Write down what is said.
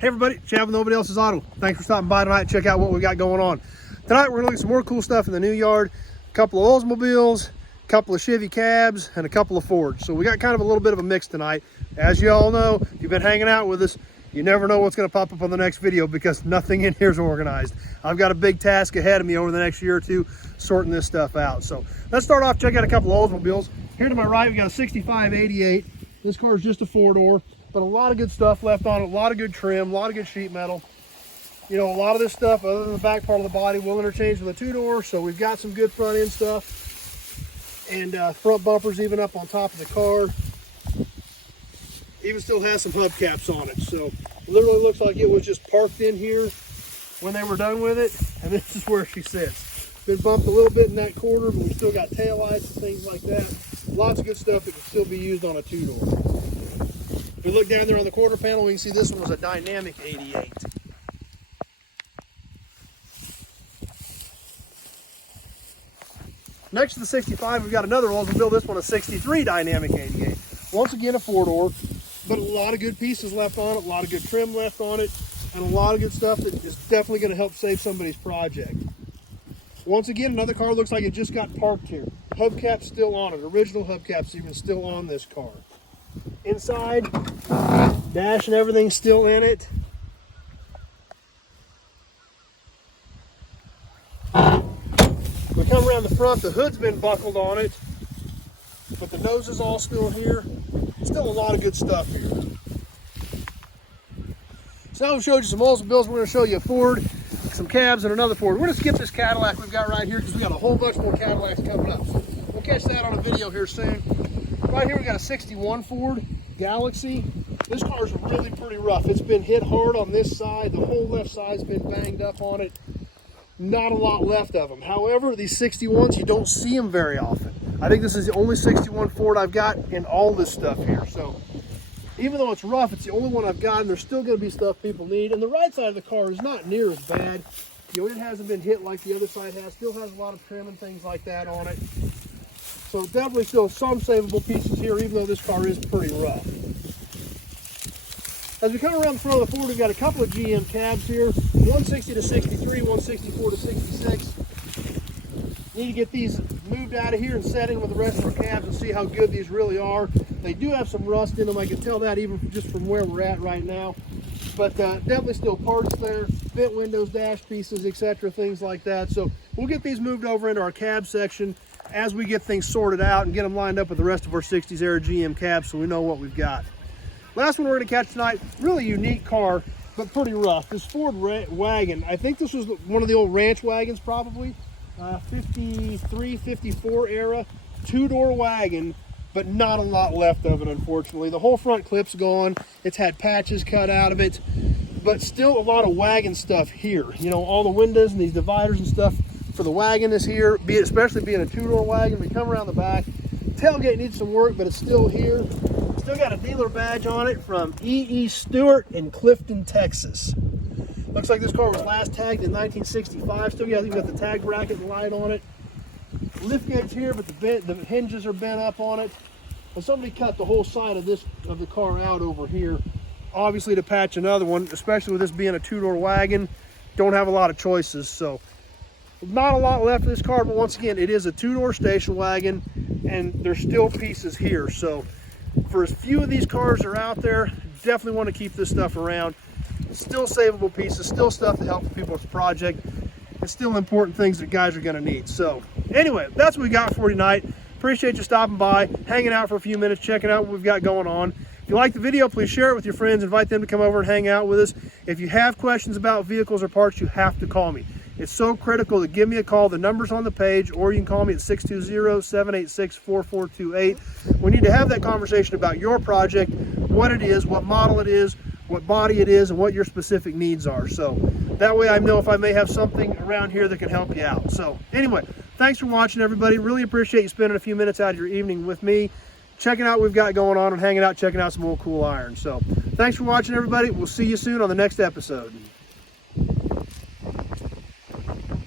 Hey everybody, Chad with Nobody Else's Auto. Thanks for stopping by tonight and check out what we got going on. Tonight we're gonna look at some more cool stuff in the new yard. A couple of Oldsmobiles, a couple of Chevy cabs, and a couple of Fords. So we got kind of a little bit of a mix tonight. As you all know, if you've been hanging out with us, you never know what's gonna pop up on the next video because nothing in here is organized. I've got a big task ahead of me over the next year or two sorting this stuff out. So let's start off, check out a couple of Oldsmobiles. Here to my right, we got a 6588. This car is just a four-door. But a lot of good stuff left on it, a lot of good trim, a lot of good sheet metal. You know, a lot of this stuff, other than the back part of the body, we'll interchange with a two-door, so we've got some good front end stuff. And front bumpers even up on top of the car. Even still has some hubcaps on it, so it literally looks like it was just parked in here when they were done with it, and this is where she sits. Been bumped a little bit in that quarter, but we still got taillights and things like that. Lots of good stuff that can still be used on a two-door. If we look down there on the quarter panel, we can see this one was a dynamic 88. Next to the 65, we've got another Oldsmobile. This one a 63 dynamic 88. Once again, a four-door, but a lot of good pieces left on it, a lot of good trim left on it, and a lot of good stuff that is definitely going to help save somebody's project. Once again, another car looks like it just got parked here. Hubcap's still on it. Original hubcap's even still on this car. Inside, dash and everything's still in it. We come around the front, the hood's been buckled on it, but the nose is all still here. Still a lot of good stuff here. So now we've showed you some Oldsmobiles. We're going to show you a Ford, some cabs, and another Ford. We're going to skip this Cadillac we've got right here because we got a whole bunch more Cadillacs coming up. We'll catch that on a video here soon. Right here we got a 61 Ford Galaxy. This car is really pretty rough. It's been hit hard on this side. The whole left side's been banged up on it. Not a lot left of them. However, these 61s, you don't see them very often. I think this is the only 61 Ford I've got in all this stuff here. So even though it's rough, it's the only one I've got, and there's still going to be stuff people need. And the right side of the car is not near as bad. You know, it hasn't been hit like the other side has. Still has a lot of trim and things like that on it. So definitely still some savable pieces here, even though this car is pretty rough. As we come around the front of the Ford, we've got a couple of GM cabs here. 160 to 63, 164 to 66. Need to get these moved out of here and set in with the rest of our cabs and see how good these really are. They do have some rust in them. I can tell that even just from where we're at right now. But definitely still parts there, vent windows, dash pieces, etc., things like that. So we'll get these moved over into our cab section as we get things sorted out and get them lined up with the rest of our 60s era GM cabs so we know what we've got. Last one we're going to catch tonight, really unique car, but pretty rough. This Ford Wagon, I think this was one of the old ranch wagons probably, 53, 54 era, two-door wagon, but not a lot left of it, unfortunately. The whole front clip's gone. It's had patches cut out of it, but still a lot of wagon stuff here. You know, all the windows and these dividers and stuff for the wagon is here, especially being a two-door wagon. We come around the back. Tailgate needs some work, but it's still here. Still got a dealer badge on it from E.E. Stewart in Clifton, Texas. Looks like this car was last tagged in 1965. Still got the tag bracket and light on it. Lift gates here, but the hinges are bent up on it. And somebody cut the whole side of the car out over here, obviously to patch another one, especially with this being a two-door wagon. Don't have a lot of choices, so not a lot left of this car, but once again, it is a two-door station wagon, and there's still pieces here. So for as few of these cars are out there, definitely want to keep this stuff around. Still savable pieces, still stuff to help people's project, and still important things that guys are going to need. So anyway, that's what we got for tonight. Appreciate you stopping by, hanging out for a few minutes, checking out what we've got going on. If you like the video, please share it with your friends, invite them to come over and hang out with us. If you have questions about vehicles or parts, you have to call me. It's so critical to give me a call. The number's on the page, or you can call me at 620-786-4428. We need to have that conversation about your project, what it is, what model it is, what body it is, and what your specific needs are. So that way I know if I may have something around here that can help you out. So anyway, thanks for watching, everybody. Really appreciate you spending a few minutes out of your evening with me, checking out what we've got going on and hanging out, checking out some old cool iron. So thanks for watching, everybody. We'll see you soon on the next episode.